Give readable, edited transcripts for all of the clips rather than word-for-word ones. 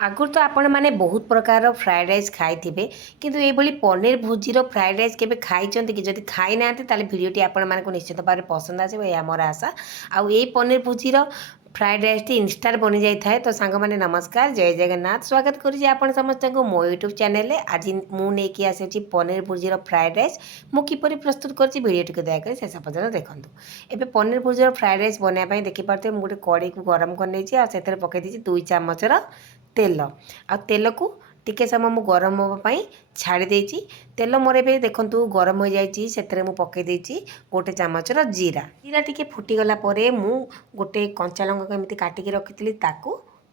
आगुर तो आपण मैंने बहुत प्रकार फ्राएड राइस खाई थे किंतु ये पनीर भुजीर फ्राएड राइस केवे खाई कि जदि खाई ना भिडियोटी आपण मानक निश्चित भाव पसंद आसो यह मोर आशा आउ ये paneer भुजीर fried rice T instar बनी जाए तो सांग मैंने नमस्कार जय जगन्नाथ स्वागत करुँच आपण समस्त मो यूट्यूब चैनल आज मुझे आसी पनीर भुजीर फ्राएड राइस मु किपरि प्रस्तुत कर भिडियोटी को दयाकोरी शेष पर्यटन देखूँ एबे पनीर भुजीर फ्राएड राइस बनाई देखिपे मुझे कड़े को गरम कर पकई 2 चामचर तेल आ तेल को टिके समय मु गरम होगापाई छाड़ी देती तेल मोर ए देखूँ गरम हो जाइए से पकई देती गोटे चामचर जीरा जीरा टिके फुटीगला मु गोटे कंचा लंका एमती काटिकी रखी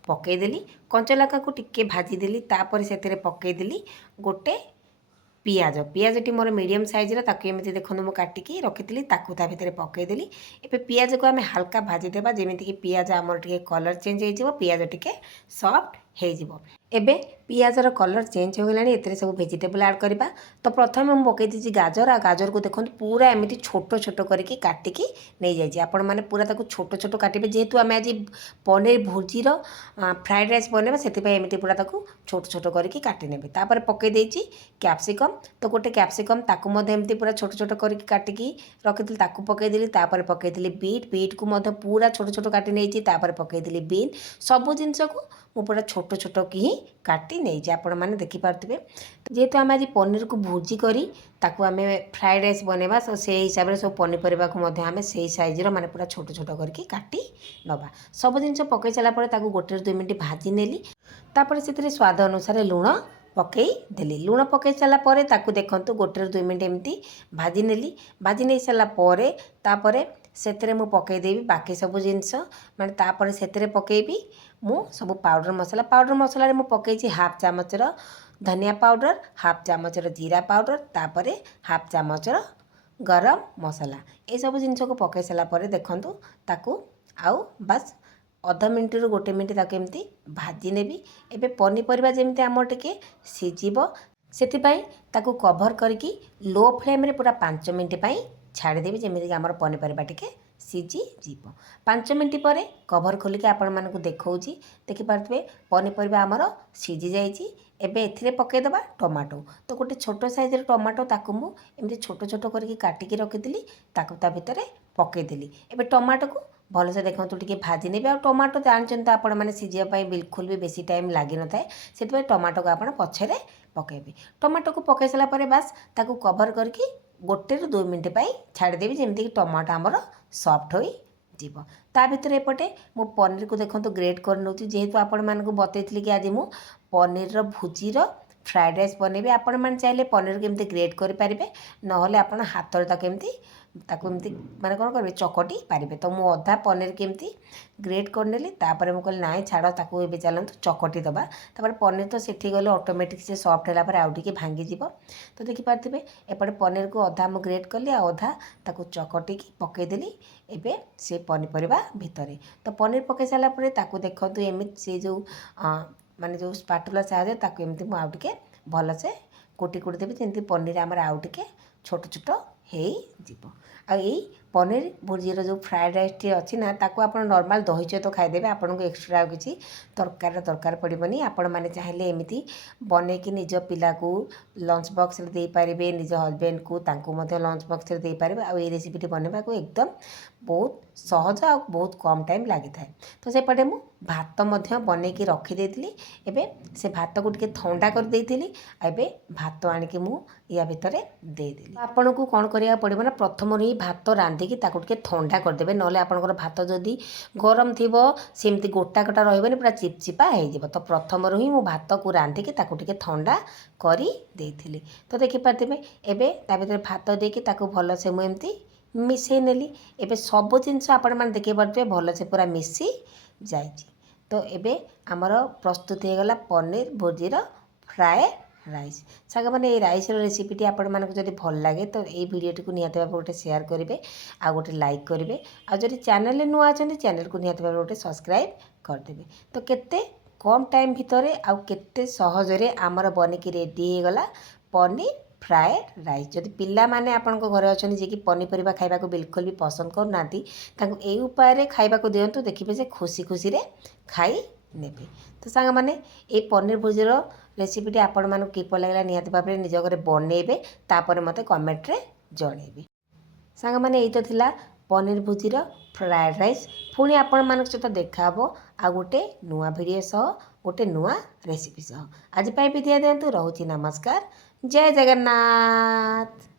पकईदेली कंचा लंका को टिके भाजीदेली तापर से पकईदेली गोटे पियाज पियाजटी मोर मीडियम साइज्र ताकि देखो मुझे काटिकी रखी ता भितर पकईदेली एबे पियाज को आम हाल्का भाजीदेवा जमीक पियाज आमर टे कलर चेंज हो पियाज टे सफ्ट हो एबे पियाजर कलर चेंज हो गलानी एते सब वेजिटेबल ऐड करवा तो प्रथम मुझे पकई दीजिए गाजर आ गाजर को देखो पूरा एमती छोट छोट करके काटिकी नहीं जाइए आपण मैंने पूरा ताको छोट छोट काटे जेहेतु आम आज पनीर भुजीर फ्राएड राइस बनवा से एमती पूरा ताको छोट छोट करके काटी नेबे तापर पकई देइछि कैप्सिकम तो गोटे कैप्सिकम ताकू एमती पूरा छोट छोट करके काटिकी रखी ताकू पकईदेली तापर पकईदेली बीट को पूरा छोट छोट काटी नहीं तापर पकईदेली बीन सबू जिनस को मु पूरा छोट छोट की ही काटी नहीं आपण मैंने देखिपे जेहेतु आम आज पनीर को भुजी करी ताकू आम फ्राएड राइस बनवा तो से हिसाब से सब पनीपरिया को आम से सैज्र माने पूरा छोट छोट करके काटी नवा सब जिन पकई सारापर गोटे 2 मिनट भाजी नेली तापर से स्वाद अनुसार लुण पकई देली लुण पकई सारापर देखूँ गोटे 2 मिनट एमती भाजी नेली भाजी नहीं सारापर तापर से मु पकईदेवी बाकी सब जिनस माने तापर से पकईबी मु सब पाउडर मसला मु पकई हाफ चामचर धनिया पाउडर हाफ चामचर जीरा पाउडर तापर हाफ चामचर गरम मसला ये सब जिनस को पकई सारापर देखूँ ताकू आउ बस अध मिनिट रु गोटे मिनिट ताकू एमती भाजी नेबी एबे पनीपरिया जेमती आम टिके सिझिबो सेथिपाई ताकू कभर करके लो फ्लेम रे पूरा 5 मिनिट पाई छाड़देवी जमीक आम पनीपरिया टिके सीझी जीव 5 मिनिट पर कभर खोलिकी आपण मानक देखौची देखिपारे पनीपरिया आमर सीझी जाइए एबे एथिरे पकईदेवा टमाटो तो गोटे छोट साइज्र टमाटो ताकू मु एमती छोट छोट करके काटिकी रखी ताकू ता भितर पकईदेली एबे टमाटो को भलसे देखो टे भाजी ने टमाटो जानते तो आपण मैंने सीझापी बिल्कुल भी बेसी टाइम लगी न थाए से टमाटो को आप पछरे पकेबे टमाटो को पकई सारापर बास ताकू कभर करके गोटे 2 मिनिट पाई छाड़देवी जमीक टमाटो आमर सफ्ट हो जीव ता भितर एपटे मु पनीर को देखो ग्रेट कर नौ जेहेतु आपण मानक बतई कि आज मु पनीर भुजीर फ्राएड राइस बनैबे आपण मैंने चाहिए पनीर केमती ग्रेट करेंगे नहले आप हाथ केमती एमती माने कौन करेंगे चकटी पारे तो मु अधा पनीर केमती ग्रेट करनेली तापर मुझे कहली ना छाड़ ताकू ए चलतु चकटी दबा तापर पनीर तो सेठी गले ऑटोमेटिक से सफ्ट है आउ टे भांगीज तो देखिपारे एपटे पनीर को अधा मु ग्रेट कली अधा ताकू चकटी पकईदेली एबे से पनीपरिया भितर तो पनीर पकई सारापर ताकू देखूँ एमती से जो माने जो स्पाटुला साहाଯ୍ୟ ताकू एमती मु आउ टिके भलसे कुटी कुटी देवी जमी पनीर आमर आउ टिके छोट छोट हो पनीर भुजीर जो फ्राएड राइस टी अच्छी ना ताकू आप नॉर्मल दही सहित खाईदेवे आपन को एक्सट्रा किसी तरकार दरकार पड़ोनी आपण मैंने चाहिए एमती बन कि निज पिला को लंच बॉक्स रे दे पारिबे निज हस्बैंड को तांको मध्य लंच बॉक्स रे दे पारिबे आ ये रेसिपी बनवा को एकदम बहुत सहज आ बहुत कम टाइम लगी था तो सेपटे मु भात बन की रखीदी एबे से भात को टिके ठंडा कर देइथिली एबे भात आनिकी मु या भितर देदेली आपन को कौन करिया पड़िबो ना प्रथम ही भात रांधिकी ताकू टिके ठंडा करदेबे नले आपनकर भात जदि गरम थिबो सेमती गोटा गोटा रहइबनी पूरा चिपचिपा हो जिवो तो प्रथम ही मु भात को रांधिकी ताकू टिके ठंडा करी देइथिली तो देखि पारथिबे एबे ता भितर भात देकी ताकू भल से मु एमती मिसई नेली एबे सब जिनस आपण माने देखि पारथिबे भल से पूरा मिसी जाई तो एबे आमर प्रस्तुत हो गला पनीर भुजीर फ्राएड राइस साग मैंने ये राइस रेसिपीटी आपण मानक जदि भल लगे तो ये वीडियोटी को निहाती भाव गोटे शेयर करेंगे आ गोटे लाइक करेंगे आ जदि चैनल नुआ अच्छा चैनल को निहाती भाव गोटे सब्सक्राइब करदेवे तो केते कम टाइम भितर आउ केते सहजरे आमर बनिकी रेडी हो गला पनीर फ्राएड राइस जदि पिला माने आपण घरे अच्छा जी कि पनीपरिया खाइबा को बिल्कुल भी पसंद करना ताकू ए उपाय खाइबा को दिंतु देखिए से खुशी खुशी रे खाई ନେବେ। ତ ସାଙ୍ଗମାନେ ଏଇ ପନିର ଭୋଜିର ରେସିପିଟି ଆପଣମାନଙ୍କୁ କିପରି ଲାଗିଲା ନିହାତି ଭାବରେ ନିଜ ଘରେ ବନେଇବେ, ତାପରେ ମୋତେ କମେଣ୍ଟରେ ଜଣେଇବେ। ସାଙ୍ଗମାନେ ଏଇ ତ ଥିଲା ପନିର ଭୋଜିର ଫ୍ରାଏଡ଼୍ ରାଇସ୍। ପୁଣି ଆପଣମାନଙ୍କ ସହିତ ଦେଖାହେବ ଆଉ ଗୋଟେ ନୂଆ ଭିଡ଼ିଓ ସହ, ଗୋଟେ ନୂଆ ରେସିପି ସହ। ଆଜି ପାଇଁ ବିଦାୟ ଦିଅନ୍ତୁ। ରହୁଛି ନମସ୍କାର। ଜୟ ଜଗନ୍ନାଥ।